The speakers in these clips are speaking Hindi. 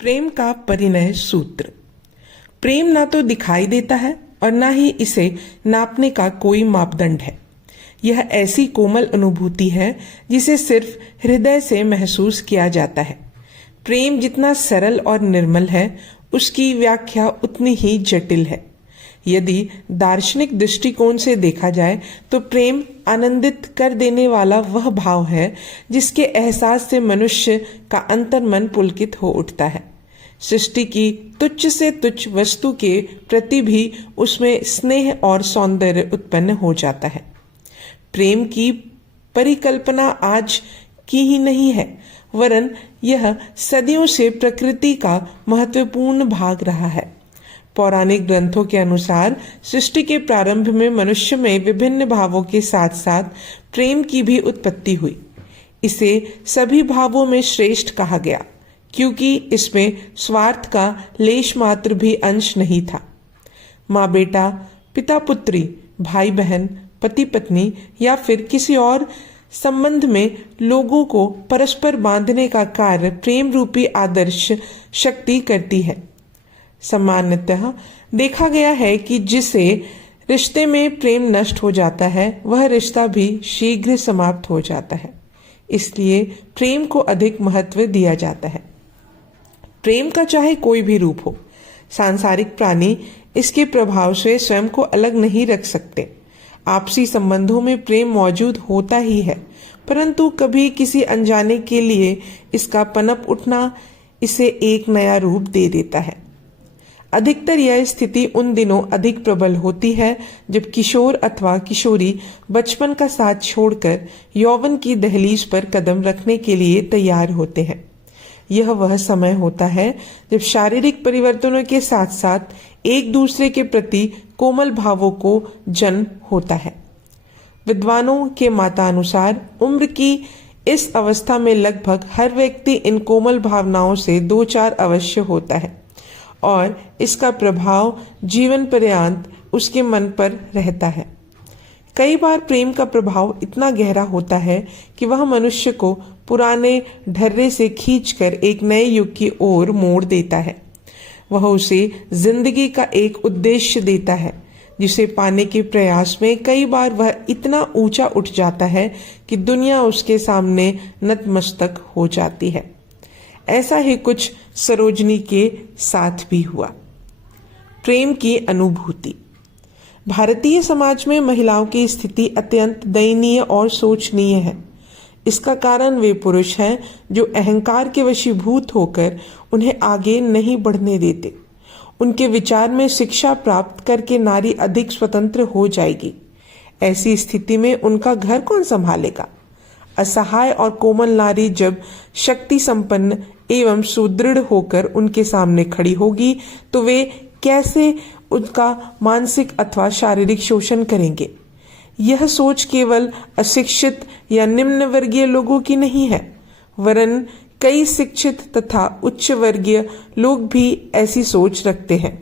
प्रेम का परिणय सूत्र। प्रेम ना तो दिखाई देता है और ना ही इसे नापने का कोई मापदंड है। यह ऐसी कोमल अनुभूति है जिसे सिर्फ हृदय से महसूस किया जाता है। प्रेम जितना सरल और निर्मल है, उसकी व्याख्या उतनी ही जटिल है। यदि दार्शनिक दृष्टिकोण से देखा जाए तो प्रेम आनंदित कर देने वाला वह भाव है जिसके एहसास से मनुष्य का अंतर्मन पुलकित हो उठता है। सृष्टि की तुच्छ से तुच्छ वस्तु के प्रति भी उसमें स्नेह और सौंदर्य उत्पन्न हो जाता है। प्रेम की परिकल्पना आज की ही नहीं है, वरन यह सदियों से प्रकृति का महत्वपूर्ण भाग रहा है। पौराणिक ग्रंथों के अनुसार सृष्टि के प्रारंभ में मनुष्य में विभिन्न भावों के साथ साथ प्रेम की भी उत्पत्ति हुई। इसे सभी भावों में श्रेष्ठ कहा गया क्योंकि इसमें स्वार्थ का लेश मात्र भी अंश नहीं था। माँ बेटा, पिता पुत्री, भाई बहन, पति पत्नी या फिर किसी और संबंध में लोगों को परस्पर बांधने का कार्य प्रेम रूपी आदर्श शक्ति करती है। सामान्यतः देखा गया है कि जिसे रिश्ते में प्रेम नष्ट हो जाता है वह रिश्ता भी शीघ्र समाप्त हो जाता है। इसलिए प्रेम को अधिक महत्व दिया जाता है। प्रेम का चाहे कोई भी रूप हो, सांसारिक प्राणी इसके प्रभाव से स्वयं को अलग नहीं रख सकते। आपसी संबंधों में प्रेम मौजूद होता ही है, परंतु कभी किसी अनजाने के लिए इसका पनप उठना इसे एक नया रूप दे देता है। अधिकतर यह स्थिति उन दिनों अधिक प्रबल होती है जब किशोर अथवा किशोरी बचपन का साथ छोड़कर यौवन की दहलीज पर कदम रखने के लिए तैयार होते हैं। यह वह समय होता है जब शारीरिक परिवर्तनों के साथ साथ एक दूसरे के प्रति कोमल भावों को जन्म होता है। विद्वानों के मतानुसार उम्र की इस अवस्था में लगभग हर व्यक्ति इन कोमल भावनाओं से दो चार अवश्य होता है और इसका प्रभाव जीवन पर्यंत उसके मन पर रहता है। कई बार प्रेम का प्रभाव इतना गहरा होता है कि वह मनुष्य को पुराने ढर्रे से खींचकर एक नए युग की ओर मोड़ देता है। वह उसे जिंदगी का एक उद्देश्य देता है जिसे पाने के प्रयास में कई बार वह इतना ऊंचा उठ जाता है कि दुनिया उसके सामने नतमस्तक हो जाती है। ऐसा ही कुछ सरोजनी के साथ भी हुआ। प्रेम की अनुभूति। भारतीय समाज में महिलाओं की स्थिति अत्यंत दयनीय और शोचनीय है। इसका कारण वे पुरुष हैं जो अहंकार के वशीभूत होकर उन्हें आगे नहीं बढ़ने देते। उनके विचार में शिक्षा प्राप्त करके नारी अधिक स्वतंत्र हो जाएगी। ऐसी स्थिति में उनका घर कौन संभालेगा? असहाय और कोमल नारी जब शक्ति संपन्न एवं सुदृढ़ होकर उनके सामने खड़ी होगी तो वे कैसे उनका मानसिक अथवा शारीरिक शोषण करेंगे? यह सोच केवल अशिक्षित या निम्न वर्गीय लोगों की नहीं है, वरन कई शिक्षित तथा उच्च वर्गीय लोग भी ऐसी सोच रखते हैं।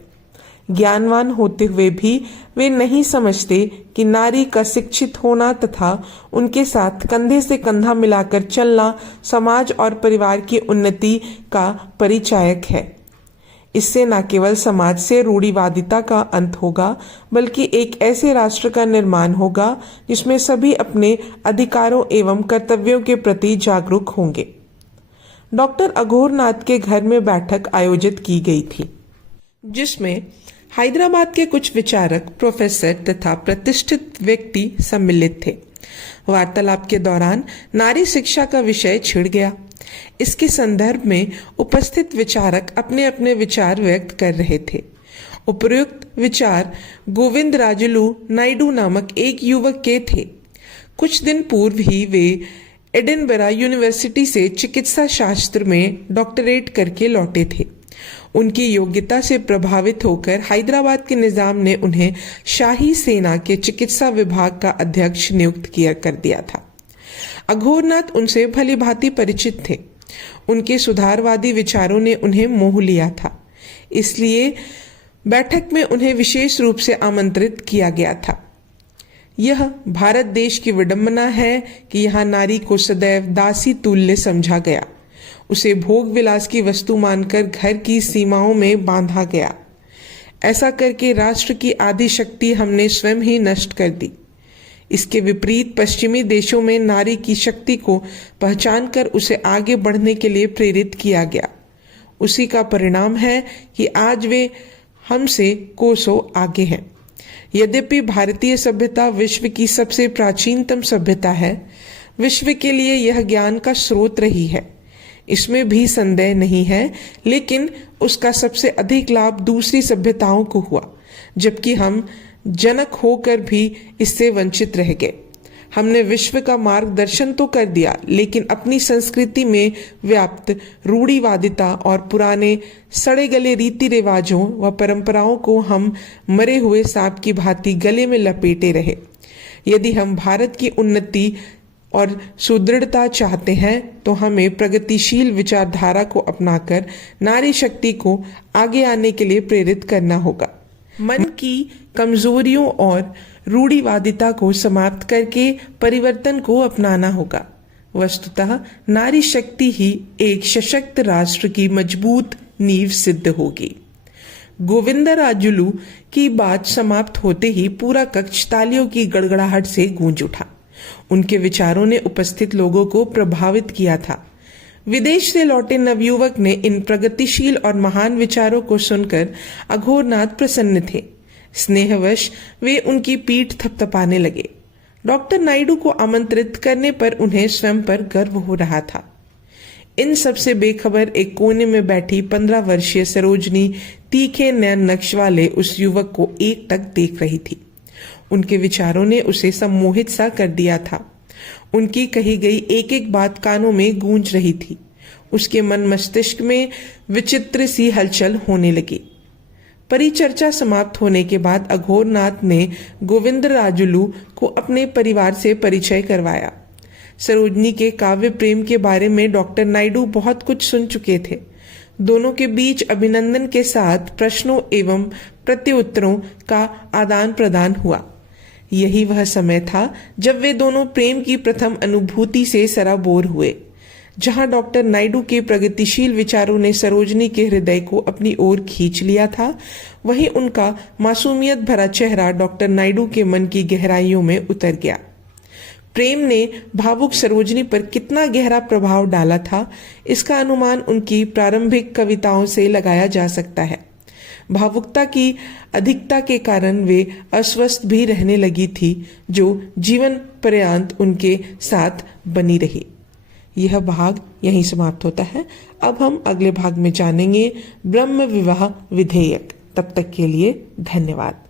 ज्ञानवान होते हुए भी वे नहीं समझते कि नारी का शिक्षित होना तथा उनके साथ कंधे से कंधा मिलाकर चलना समाज और परिवार की उन्नति का परिचायक है। इससे न केवल समाज से रूढ़िवादिता का अंत होगा, बल्कि एक ऐसे राष्ट्र का निर्माण होगा जिसमें सभी अपने अधिकारों एवं कर्तव्यों के प्रति जागरूक होंगे। डॉक्टर अघोरनाथ के घर में बैठक आयोजित की गई थी, जिसमें हैदराबाद के कुछ विचारक, प्रोफेसर तथा प्रतिष्ठित व्यक्ति सम्मिलित थे। वार्तालाप के दौरान नारी शिक्षा का विषय छिड़ गया। इसके संदर्भ में उपस्थित विचारक अपने अपने विचार व्यक्त कर रहे थे। उपर्युक्त विचार गोविंद राजुलु नायडू नामक एक युवक के थे। कुछ दिन पूर्व ही वे एडिनबरा यूनिवर्सिटी से चिकित्सा शास्त्र में डॉक्टरेट करके लौटे थे। उनकी योग्यता से प्रभावित होकर हैदराबाद के निजाम ने उन्हें शाही सेना के चिकित्सा विभाग का अध्यक्ष नियुक्त कर दिया था। अघोरनाथ उनसे भली भांति परिचित थे। उनके सुधारवादी विचारों ने उन्हें मोह लिया था, इसलिए बैठक में उन्हें विशेष रूप से आमंत्रित किया गया था। यह भारत देश की विडंबना है कि यहाँ नारी को सदैव दासी तुल्य समझा गया। उसे भोग विलास की वस्तु मानकर घर की सीमाओं में बांधा गया। ऐसा करके राष्ट्र की आदि शक्ति हमने स्वयं ही नष्ट कर दी। इसके विपरीत पश्चिमी देशों में नारी की शक्ति को पहचान कर उसे आगे बढ़ने के लिए प्रेरित किया गया। उसी का परिणाम है कि आज वे हमसे कोसों आगे हैं। यद्यपि भारतीय सभ्यता विश्व की सबसे प्राचीनतम सभ्यता है, विश्व के लिए यह ज्ञान का स्रोत रही है, इसमें भी संदेह नहीं है, लेकिन उसका सबसे अधिक लाभ दूसरी सभ्यताओं को हुआ, जबकि हम जनक होकर भी इससे वंचित रह गए। हमने विश्व का मार्गदर्शन तो कर दिया, लेकिन अपनी संस्कृति में व्याप्त रूढ़िवादिता और पुराने सड़े गले रीति रिवाजों व परंपराओं को हम मरे हुए सांप की भांति गले में लपेटे रहे। यदि हम भारत की उन्नति और सुदृढ़ता चाहते हैं तो हमें प्रगतिशील विचारधारा को अपनाकर नारी शक्ति को आगे आने के लिए प्रेरित करना होगा। मन की कमजोरियों और रूढ़िवादिता को समाप्त करके परिवर्तन को अपनाना होगा। वस्तुतः नारी शक्ति ही एक सशक्त राष्ट्र की मजबूत नींव सिद्ध होगी। गोविंदराजुलू की बात समाप्त होते ही पूरा कक्ष तालियों की गड़गड़ाहट से गूंज उठा। उनके विचारों ने उपस्थित लोगों को प्रभावित किया था। विदेश से लौटे नवयुवक ने इन प्रगतिशील और महान विचारों को सुनकर अघोरनाथ प्रसन्न थे। स्नेहवश वे उनकी पीठ थपथपाने लगे। डॉक्टर नायडू को आमंत्रित करने पर उन्हें स्वयं पर गर्व हो रहा था। इन सबसे बेखबर एक कोने में बैठी 15 वर्षीय सरोजनी तीखे नयन नक्श वाले उस युवक को एकटक देख रही थी। उनके विचारों ने उसे सम्मोहित सा कर दिया था। उनकी कही गई एक एक बात कानों में गूंज रही थी। उसके मन मस्तिष्क में विचित्र सी हलचल होने लगी। परिचर्चा समाप्त होने के बाद अघोरनाथ ने गोविंदराजुलू को अपने परिवार से परिचय करवाया। सरोजनी के काव्य प्रेम के बारे में डॉक्टर नायडू बहुत कुछ सुन चुके थे। दोनों के बीच अभिनंदन के साथ प्रश्नों एवं प्रत्युत्तरों का आदान प्रदान हुआ। यही वह समय था जब वे दोनों प्रेम की प्रथम अनुभूति से सराबोर हुए। जहां डॉक्टर नायडू के प्रगतिशील विचारों ने सरोजनी के हृदय को अपनी ओर खींच लिया था, वहीं उनका मासूमियत भरा चेहरा डॉक्टर नायडू के मन की गहराइयों में उतर गया। प्रेम ने भावुक सरोजनी पर कितना गहरा प्रभाव डाला था, इसका अनुमान उनकी प्रारंभिक कविताओं से लगाया जा सकता है। भावुकता की अधिकता के कारण वे अस्वस्थ भी रहने लगी थी, जो जीवन पर्यंत उनके साथ बनी रही। यह भाग यहीं समाप्त होता है। अब हम अगले भाग में जानेंगे ब्रह्म विवाह विधेयक। तब तक के लिए धन्यवाद।